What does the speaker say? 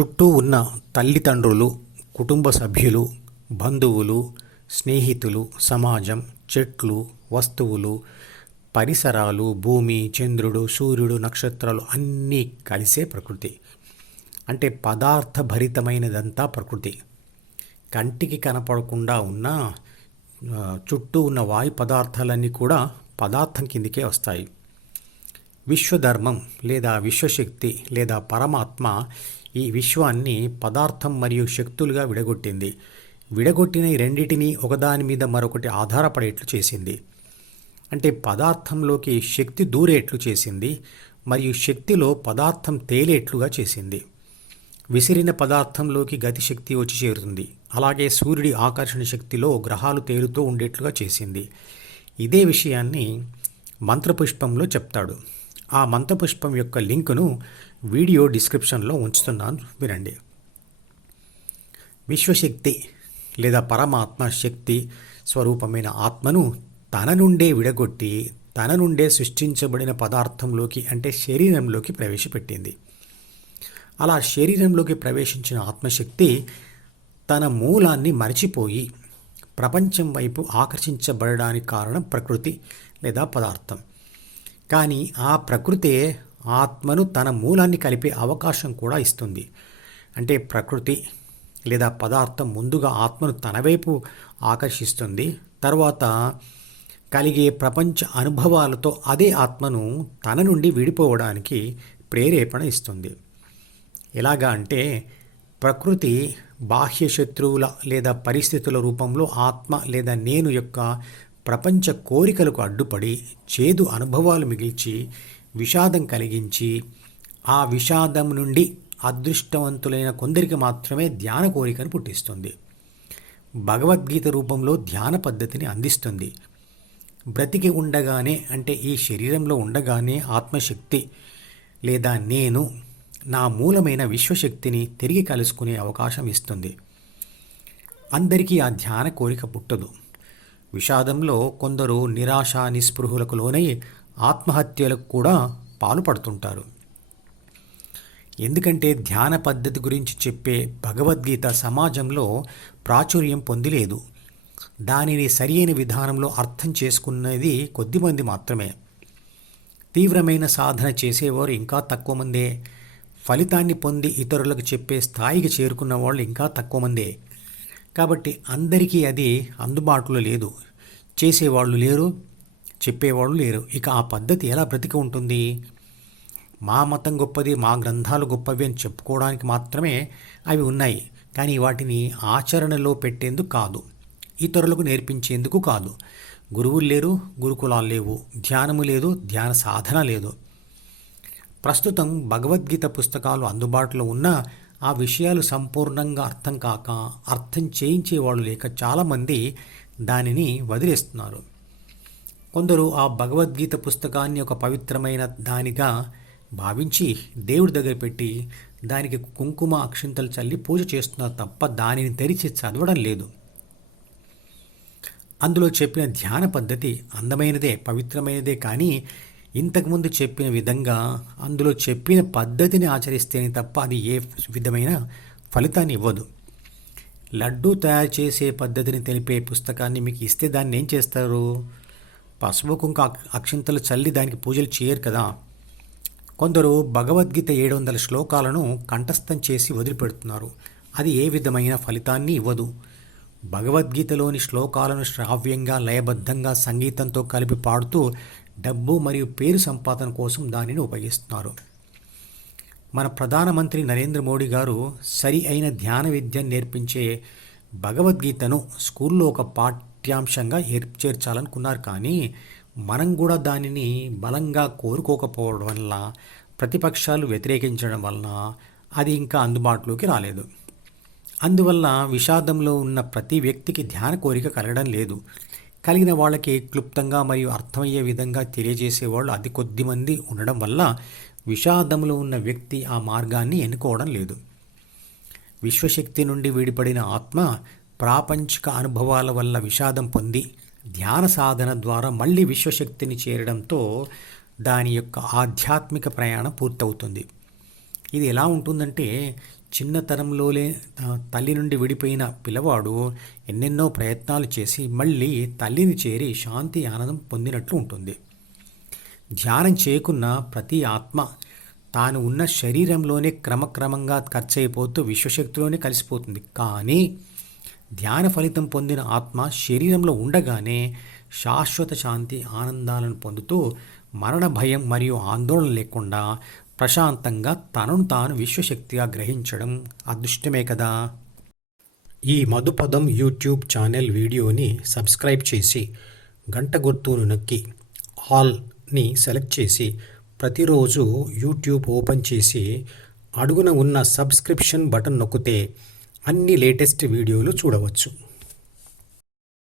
చుట్టూ ఉన్న తల్లిదండ్రులు కుటుంబ సభ్యులు బంధువులు స్నేహితులు సమాజం చెట్లు వస్తువులు పరిసరాలు భూమి చంద్రుడు సూర్యుడు నక్షత్రాలు అన్నీ కలిసే ప్రకృతి. అంటే పదార్థభరితమైనదంతా ప్రకృతి. కంటికి కనపడకుండా ఉన్న చుట్టూ ఉన్న వాయు పదార్థాలన్నీ కూడా పదార్థం కిందికే వస్తాయి. విశ్వధర్మం లేదా విశ్వశక్తి లేదా పరమాత్మ ఈ విశ్వాన్ని పదార్థం మరియు శక్తులుగా విడగొట్టింది. విడగొట్టిన ఈ రెండింటినీ ఒకదాని మీద మరొకటి ఆధారపడేట్లు చేసింది. అంటే పదార్థంలోకి శక్తి దూరేట్లు చేసింది మరియు శక్తిలో పదార్థం తేలేట్లుగా చేసింది. విసిరిన పదార్థంలోకి గతిశక్తి వచ్చి చేరుతుంది. అలాగే సూర్యుడి ఆకర్షణ శక్తిలో గ్రహాలు తేలుతూ ఉండేట్లుగా చేసింది. ఇదే విషయాన్ని మంత్రపుష్పంలో చెప్తాడు. ఆ మంతపుష్పం యొక్క లింకును వీడియో డిస్క్రిప్షన్లో ఉంచుతున్నాను. వినండి. విశ్వశక్తి లేదా పరమాత్మ శక్తి స్వరూపమైన ఆత్మను తన నుండే విడగొట్టి తన నుండే సృష్టించబడిన పదార్థంలోకి అంటే శరీరంలోకి ప్రవేశపెట్టింది. అలా శరీరంలోకి ప్రవేశించిన ఆత్మశక్తి తన మూలాన్ని మరచిపోయి ప్రపంచం వైపు ఆకర్షించబడడానికి కారణం ప్రకృతి లేదా పదార్థం. కానీ ఆ ప్రకృతే ఆత్మను తన మూలాన్ని కలిపే అవకాశం కూడా ఇస్తుంది. అంటే ప్రకృతి లేదా పదార్థం ముందుగా ఆత్మను తన వైపు ఆకర్షిస్తుంది. తర్వాత కలిగే ప్రపంచ అనుభవాలతో అదే ఆత్మను తన నుండి విడిపోవడానికి ప్రేరేపణ ఇస్తుంది. ఎలాగా అంటే ప్రకృతి బాహ్య శత్రువుల లేదా పరిస్థితుల రూపంలో ఆత్మ లేదా నేను యొక్క ప్రపంచ కోరికలకు అడ్డుపడి చేదు అనుభవాలు మిగిల్చి విషాదం కలిగించి ఆ విషాదం నుండి అదృష్టవంతులైన కొందరికి మాత్రమే ధ్యాన కోరికను పుట్టిస్తుంది. భగవద్గీత రూపంలో ధ్యాన పద్ధతిని అందిస్తుంది. బ్రతికి ఉండగానే అంటే ఈ శరీరంలో ఉండగానే ఆత్మశక్తి లేదా నేను నా మూలమైన విశ్వశక్తిని తిరిగి కలుసుకునే అవకాశం ఇస్తుంది. అందరికీ ఆ ధ్యాన కోరిక పుట్టదు. విషాదంలో కొందరు నిరాశ నిస్పృహులకు లోనై ఆత్మహత్యలకు కూడా పాల్పడుతుంటారు. ఎందుకంటే ధ్యాన పద్ధతి గురించి చెప్పే భగవద్గీత సమాజంలో ప్రాచుర్యం పొందిలేదు. దానిని సరియైన విధానంలో అర్థం చేసుకున్నది కొద్దిమంది మాత్రమే. తీవ్రమైన సాధన చేసేవారు ఇంకా తక్కువ మందే. ఫలితాన్ని పొంది ఇతరులకు చెప్పే స్థాయికి చేరుకున్న వాళ్ళు ఇంకా తక్కువ మందే. కాబట్టి అందరికీ అది అందుబాటులో లేదు. చేసేవాళ్ళు లేరు చెప్పేవాళ్ళు లేరు. ఇక ఆ పద్ధతి ఎలా బ్రతికి ఉంటుంది? మా మతం గొప్పది మా గ్రంథాలు గొప్పవి అని చెప్పుకోవడానికి మాత్రమే అవి ఉన్నాయి. కానీ వాటిని ఆచరణలో పెట్టేందుకు కాదు. ఇతరులకు నేర్పించేందుకు కాదు. గురువులు లేరు గురుకులాలు లేవు. ధ్యానము లేదు ధ్యాన సాధన లేదు. ప్రస్తుతం భగవద్గీత పుస్తకాలు అందుబాటులో ఉన్నా ఆ విషయాలు సంపూర్ణంగా అర్థం కాక అర్థం చేయించేవాళ్ళు లేక చాలామంది దానిని వదిలేస్తున్నారు. కొందరు ఆ భగవద్గీత పుస్తకాన్ని ఒక పవిత్రమైన దానిగా భావించి దేవుడి దగ్గర పెట్టి దానికి కుంకుమ అక్షింతలు చల్లి పూజ చేస్తున్నారు తప్ప దానిని తెరిచి చదవడం లేదు. అందులో చెప్పిన ధ్యాన పద్ధతి అందమైనదే పవిత్రమైనదే కానీ ఇంతకుముందు చెప్పిన విధంగా అందులో చెప్పిన పద్ధతిని ఆచరిస్తేనే తప్ప అది ఏ విధమైన ఫలితాన్ని ఇవ్వదు. లడ్డూ తయారు చేసే పద్ధతిని తెలిపే పుస్తకాన్ని మీకు ఇస్తే దాన్ని ఏం చేస్తారు? పసుపు కుంక అక్షింతలు చల్లి దానికి పూజలు చేయరు కదా. కొందరు భగవద్గీత ఏడు వందల శ్లోకాలను కంఠస్థం చేసి వదిలిపెడుతున్నారు. అది ఏ విధమైన ఫలితాన్ని ఇవ్వదు. భగవద్గీతలోని శ్లోకాలను శ్రావ్యంగా లయబద్ధంగా సంగీతంతో కలిపి పాడుతూ డబ్బు మరియు పేరు సంపాదన కోసం దానిని ఉపయోగిస్తున్నారు. మన ప్రధానమంత్రి నరేంద్ర మోడీ గారు సరి అయిన ధ్యాన విద్యను నేర్పించే భగవద్గీతను స్కూల్లో ఒక పాఠ్యాంశంగా ఏర్ చేర్చాలనుకున్నారు. కానీ మనం కూడా దానిని బలంగా కోరుకోకపోవడం వల్ల ప్రతిపక్షాలు వ్యతిరేకించడం వలన అది ఇంకా అందుబాటులోకి రాలేదు. అందువల్ల విషాదంలో ఉన్న ప్రతి వ్యక్తికి ధ్యాన కోరిక కలగడం లేదు. కలిగిన వాళ్ళకి క్లుప్తంగా మరియు అర్థమయ్యే విధంగా తెలియజేసేవాళ్ళు అతి కొద్ది మంది ఉండడం వల్ల విషాదంలో ఉన్న వ్యక్తి ఆ మార్గాన్ని ఎన్నుకోవడం లేదు. విశ్వశక్తి నుండి విడిపడిన ఆత్మ ప్రాపంచిక అనుభవాల వల్ల విషాదం పొంది ధ్యాన సాధన ద్వారా మళ్ళీ విశ్వశక్తిని చేరడంతో దాని యొక్క ఆధ్యాత్మిక ప్రయాణం పూర్తవుతుంది. ఇది ఎలా ఉంటుందంటే చిన్నతనంలోనే తల్లి నుండి విడిపోయిన పిల్లవాడు ఎన్నెన్నో ప్రయత్నాలు చేసి మళ్ళీ తల్లిని చేరి శాంతి ఆనందం పొందినట్లు ఉంటుంది. ధ్యానం చేయకున్న ప్రతి ఆత్మ తాను ఉన్న శరీరంలోనే క్రమక్రమంగా ఖర్చయిపోతూ విశ్వశక్తిలోనే కలిసిపోతుంది. కానీ ధ్యాన ఫలితం పొందిన ఆత్మ శరీరంలో ఉండగానే శాశ్వత శాంతి ఆనందాలను పొందుతూ మరణ భయం మరియు ఆందోళన లేకుండా ప్రశాంతంగా తనను తాను విశ్వశక్తిగా గ్రహించడం అదృష్టమే కదా. ఈ మధుపదం యూట్యూబ్ ఛానల్ వీడియోని సబ్స్క్రైబ్ చేసి గంట గుర్తును నొక్కి ఆల్ని సెలెక్ట్ చేసి ప్రతిరోజు యూట్యూబ్ ఓపెన్ చేసి అడుగున ఉన్న సబ్స్క్రిప్షన్ బటన్ నొక్కితే అన్ని లేటెస్ట్ వీడియోలు చూడవచ్చు.